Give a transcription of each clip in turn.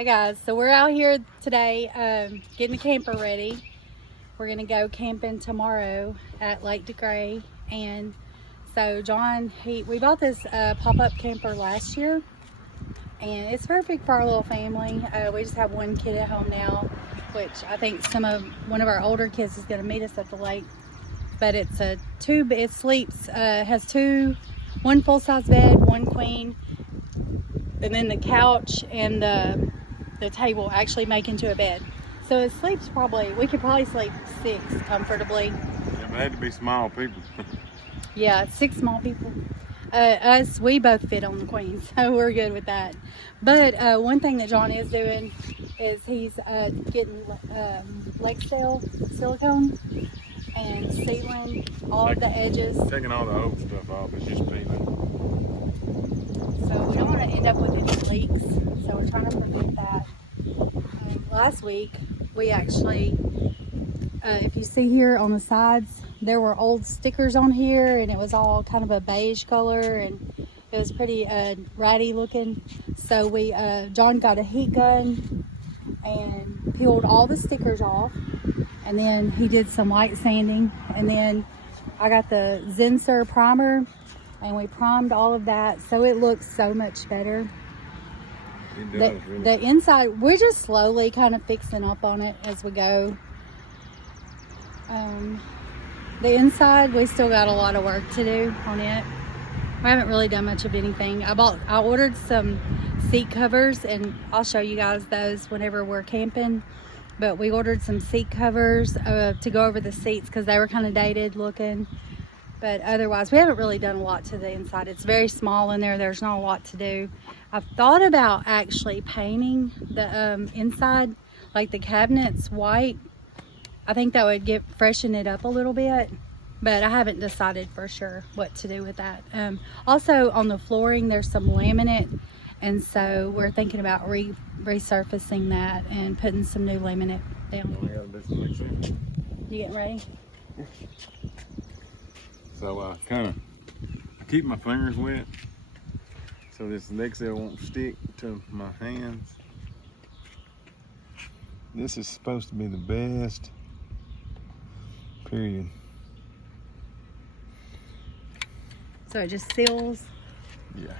Hey guys, so we're out here today getting the camper ready. We're gonna go camping tomorrow at Lake Degray. And so John, we bought this pop-up camper last year, and it's perfect for our little family. We just have one kid at home now, which I think one of our older kids is gonna meet us at the lake. But it sleeps, has one full-size bed, one queen, and then the couch and the table actually make into a bed. So it sleeps we could probably sleep 6 comfortably. Yeah, but it had to be small people. Yeah, 6 small people. We both fit on the queen, so we're good with that. But one thing that John is doing is he's getting Lexel silicone and sealing all of the edges. Taking all the old stuff off, it's just peeling. So we don't want to end up with any leaks, so we're trying to prevent that. Last week, we actually, if you see here on the sides, there were old stickers on here, and it was all kind of a beige color, and it was pretty ratty looking. So John got a heat gun and peeled all the stickers off, and then he did some light sanding, and then I got the Zinsser primer, and we primed all of that, so it looks so much better. It does, really. The inside, we're just slowly kind of fixing up on it as we go. The inside, we still got a lot of work to do on it. We haven't really done much of anything. I ordered some seat covers, and I'll show you guys those whenever we're camping. But we ordered some seat covers to go over the seats because they were kind of dated looking. But otherwise, we haven't really done a lot to the inside. It's very small in there. There's not a lot to do. I've thought about actually painting the inside, like the cabinets, white. I think that would freshen it up a little bit, but I haven't decided for sure what to do with that. Also, on the flooring, there's some laminate, and so we're thinking about resurfacing that and putting some new laminate down. You getting ready? So I keep my fingers wet so this Lexel won't stick to my hands. This is supposed to be the best, period. So it just seals? Yeah.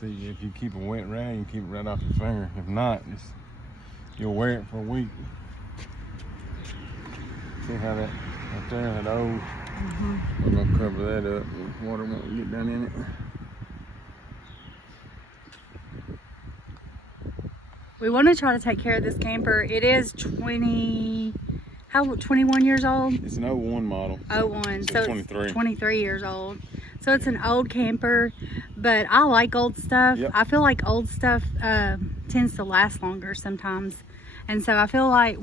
See, if you keep a wet rag, you keep it right off your finger. If not, you'll wear it for a week. See how that right there, that old, we're gonna cover that up. Water won't get down in it. We want to try to take care of this camper. It is 21 years old? It's an 01 model. 01, so 23. It's 23 years old. So it's an old camper, but I like old stuff. Yep. I feel like old stuff tends to last longer sometimes. And so I feel like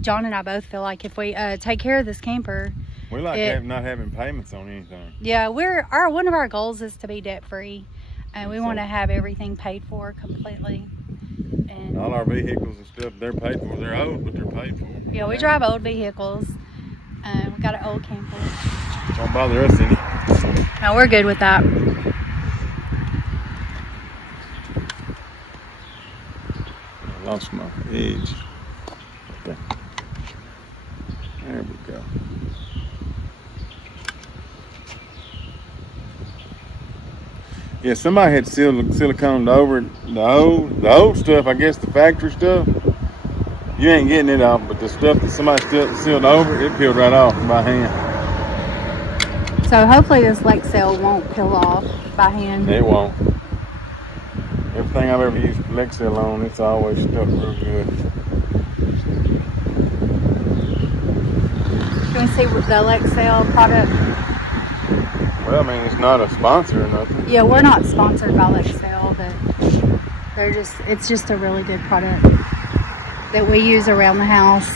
John and I both feel like if we take care of this camper. We like not having payments on anything. Yeah, one of our goals is to be debt free, and we want to have everything paid for completely. And all our vehicles and stuff, they're paid for. They're old, but they're paid for. Yeah, we drive old vehicles. We got an old camper. Don't bother us any. No, we're good with that. I lost my edge. Okay. There we go. Yeah, somebody had siliconed over the old stuff. I guess the factory stuff. You ain't getting it off, but the stuff that somebody sealed over, it peeled right off by hand. So hopefully this Lexel won't peel off by hand. It won't. Everything I've ever used Lexel on, it's always stuck real good. Can we see the Lexel product? Well, I mean, it's not a sponsor or nothing. Yeah, we're not sponsored by Lexel, but it's just a really good product that we use around the house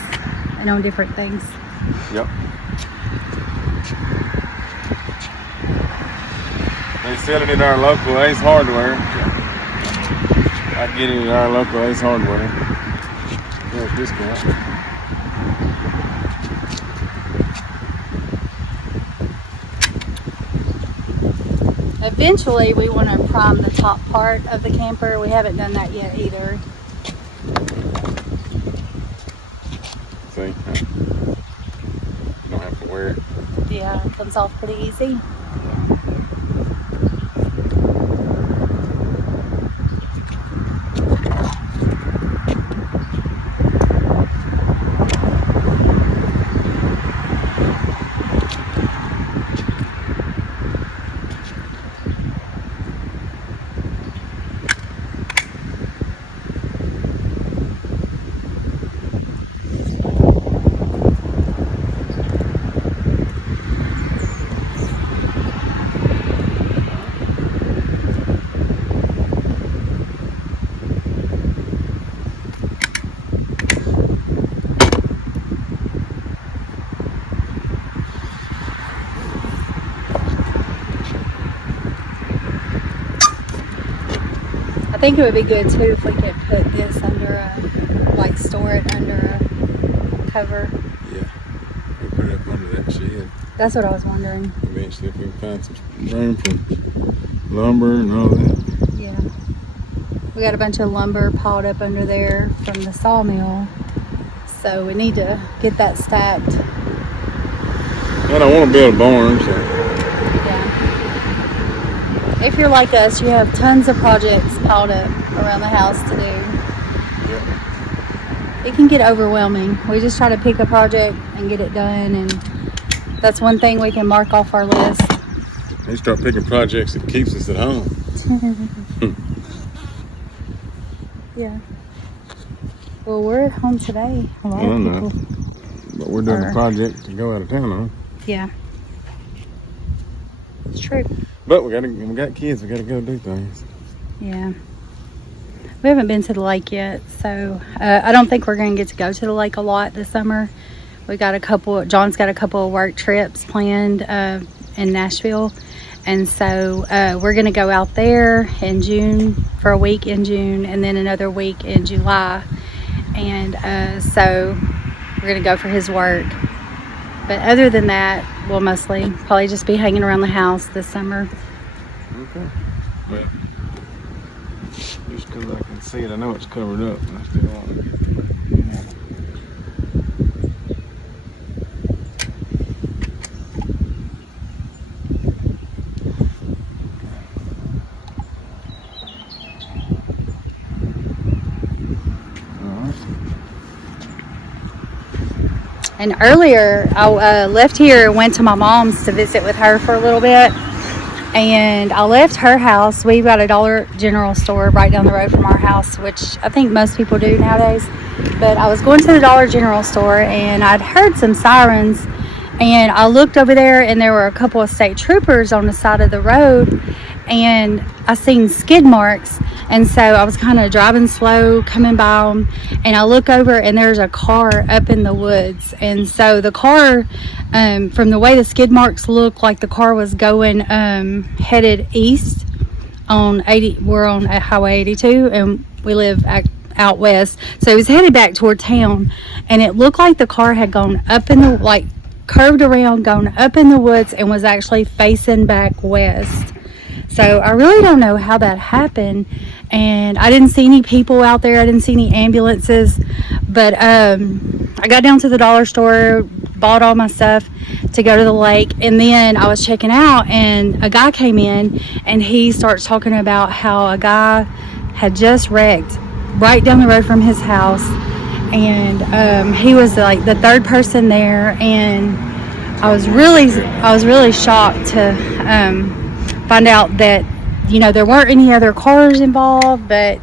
and on different things. Yep. They sell it at our local Ace Hardware. I get it at our local Ace Hardware. There's discount. Eventually, we want to prime the top part of the camper. We haven't done that yet either. See, you don't have to wear it. Yeah, it comes off pretty easy. I think it would be good too if we could put this under a, like store it under a cover. Yeah, we put it up under that shed. That's what I was wondering. Eventually, if we can find some room for lumber and all that. Yeah. We got a bunch of lumber piled up under there from the sawmill. So we need to get that stacked. I don't want to build a barn, so. Yeah. If you're like us, you have tons of projects piled up around the house to do. Yeah. It can get overwhelming. We just try to pick a project and get it done, and that's one thing we can mark off our list. We start picking projects that keeps us at home. Yeah. Well, we're at home today. A lot of people. But we're doing a project to go out of town on. Yeah. It's true. But we got kids. We got to go do things. Yeah. We haven't been to the lake yet, so I don't think we're going to get to go to the lake a lot this summer. We got John's got a couple of work trips planned in Nashville, and so we're going to go out there in June for a week in June, and then another week in July, and so we're going to go for his work. But other than that, we'll mostly probably just be hanging around the house this summer. Okay. But just because I can see it, I know it's covered up. And I still want it. And earlier, I left here, went to my mom's to visit with her for a little bit. And I left her house. We've got a Dollar General store right down the road from our house, which I think most people do nowadays. But I was going to the Dollar General store, and I'd heard some sirens. And I looked over there, and there were a couple of state troopers on the side of the road. And I seen skid marks. And so I was kind of driving slow, coming by them, and I look over and there's a car up in the woods. And so the car, from the way the skid marks look, like the car was going headed east on 80. We're on Highway 82, and we live out west. So it was headed back toward town, and it looked like the car had gone up in the, like, curved around, gone up in the woods, and was actually facing back west. So I really don't know how that happened, and I didn't see any people out there. I didn't see any ambulances, but I got down to the dollar store, bought all my stuff to go to the lake, and then I was checking out, and a guy came in, and he starts talking about how a guy had just wrecked right down the road from his house, and he was like the third person there, and I was really shocked to find out that, you know, there weren't any other cars involved, but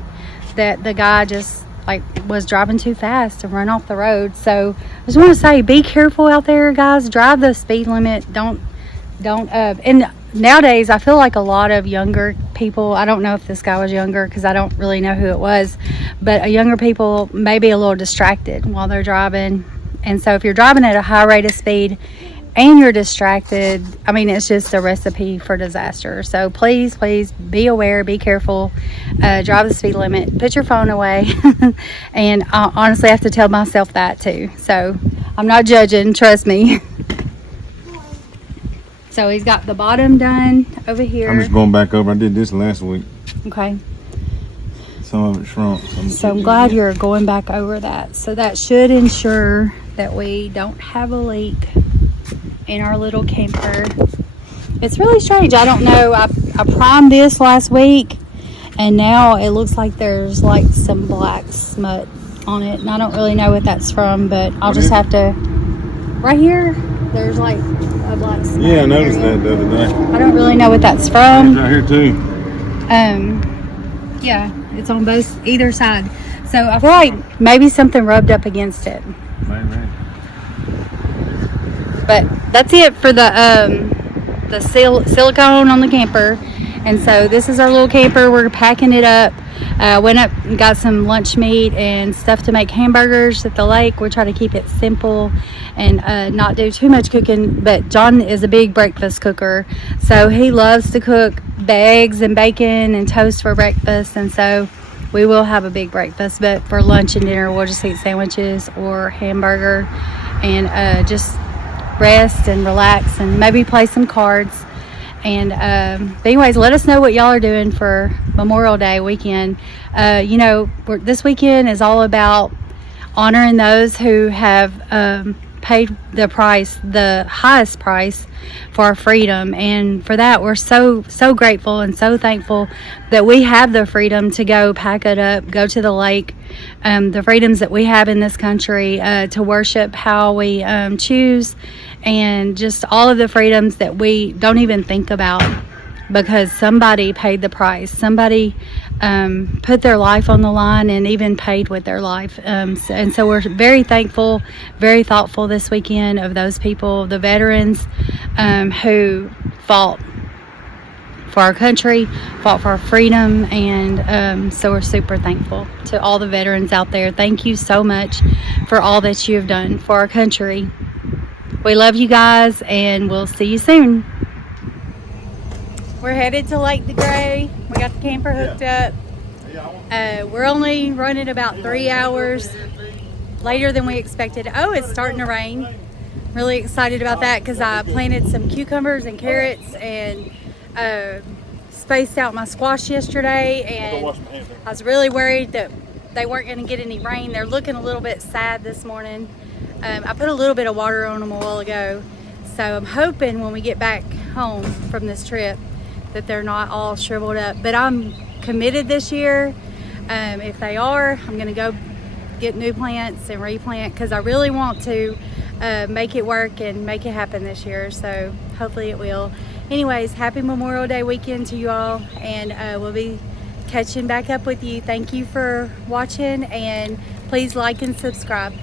that the guy just like was driving too fast to run off the road. So I just want to say, be careful out there, guys. Drive the speed limit. Don't and nowadays I feel like a lot of younger people, I don't know if this guy was younger because I don't really know who it was, but younger people may be a little distracted while they're driving. And so if you're driving at a high rate of speed and you're distracted, I mean, it's just a recipe for disaster. So please be aware, be careful, drive the speed limit, put your phone away. And I honestly have to tell myself that too. So I'm not judging, trust me. So he's got the bottom done over here. I'm just going back over. I did this last week. Okay. Some of it shrunk. So I'm glad you're going back over that. So that should ensure that we don't have a leak in our little camper. It's really strange. I don't know. I primed this last week, and now it looks like there's like some black smut on it. And I don't really know what that's from, but I'll just have to. Right here, there's like a black smut. Yeah, I noticed that the other day. I don't really know what that's from. It's right here too. Yeah, it's on either side. So I feel like maybe something rubbed up against it. Maybe. But that's it for the silicone on the camper. And so this is our little camper. We're packing it up. Went up and got some lunch meat and stuff to make hamburgers at the lake. We're trying to keep it simple and not do too much cooking. But John is a big breakfast cooker, so he loves to cook the eggs and bacon and toast for breakfast. And so we will have a big breakfast, but for lunch and dinner we'll just eat sandwiches or hamburger and just rest and relax and maybe play some cards. And but anyways, let us know what y'all are doing for Memorial Day weekend. You know, this weekend is all about honoring those who have paid the price, the highest price for our freedom. And for that, we're so grateful and so thankful that we have the freedom to go pack it up, go to the lake, the freedoms that we have in this country to worship how we choose, and just all of the freedoms that we don't even think about because somebody paid the price. Somebody put their life on the line and even paid with their life. And so we're very thankful, very thoughtful this weekend of those people, the veterans who fought for our country, fought for our freedom. And so we're super thankful to all the veterans out there. Thank you so much for all that you have done for our country. We love you guys, and we'll see you soon. We're headed to Lake Degray. We got the camper hooked up. We're only running about 3 hours later than we expected. Oh, it's starting to rain. Really excited about that because I planted some cucumbers and carrots and spaced out my squash yesterday, and I was really worried that they weren't going to get any rain. They're looking a little bit sad this morning. I put a little bit of water on them a while ago, so I'm hoping when we get back home from this trip that they're not all shriveled up. But I'm committed this year. If they are, I'm going to go get new plants and replant because I really want to make it work and make it happen this year. So hopefully it will. Anyways, happy Memorial Day weekend to you all, and we'll be catching back up with you. Thank you for watching, and please like and subscribe.